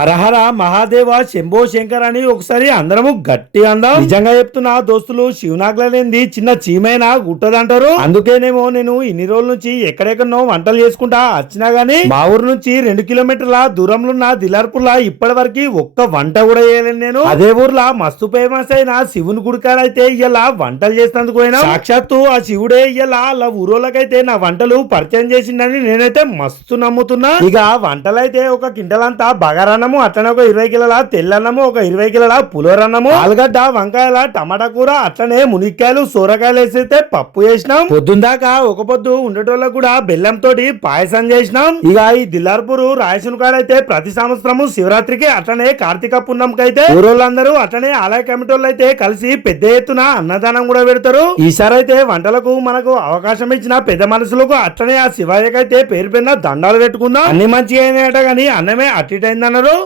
అరహర మహాదేవ శంభో శంకర్ అని ఒకసారి అందరము గట్టి అందాం. నిజంగా చెప్తున్నా దోస్తులు శివనాగ్లేంది చిన్న చీమైనా గుట్టదంటారు. అందుకేనేమో నేను ఇన్ని రోజుల నుంచి ఎక్కడెక్కడనో వంటలు చేసుకుంటా వచ్చినా గానీ మా ఊరు నుంచి రెండు కిలోమీటర్ల దూరంలో ఉన్న దిలార్పూర్ లా ఇప్పటి వరకు ఒక్క వంట కూడా చేయలేను నేను. అదే ఊర్లో మస్తు ఫేమస్ అయిన శివుని గుడికాడైతే ఇలా వంటలు చేసినందుకు అయినా సాక్షాత్తు ఆ శివుడే ఇలా అలా ఊరోళ్ళకైతే నా వంటలు పరిచయం చేసిండని నేనైతే మస్తు నమ్ముతున్నా. ఇక వంటలైతే ఒక కింటలంతా బగారన్నము అట్లనే ఒక ఇరవై కిలోల తెల్లన్నము ఒక ఇరవై కిలోల పులోరన్నము ఆలుగడ్డ వంకాయల టమాటా కూర అట్లనే మునిక్కాయలు సూరకాయలు వేసైతే పప్పు చేసినాం. పొద్దుందాకా ఒక పొద్దు ఉండేటోళ్ళకు కూడా బెల్లం తోటి పాయసం చేసినాం. ఇక ఈ దిల్లార్పూర్ రాయసుల కాడైతే ప్రతి సంవత్సరము శివరాత్రికి అట్లనే కార్తీక పున్నంకి అయితే ఊరోళ్ళందరూ అట్లనే ఆలయ కమిటోళ్ళు అయితే కలిసి పెద్ద ఎత్తున అన్నదానం కూడా పెడతారు. ఈసారి అయితే వంటలకు మనకు అవకాశం ఇచ్చిన పెద్ద మనుషులకు అట్లనే ఆ శివయ్యకైతే పేరు పైన దండాలు పెట్టుకుందాం. అన్ని మంచిగా అయినాయట గానీ అన్నమే అట్టిటైందన్నారు.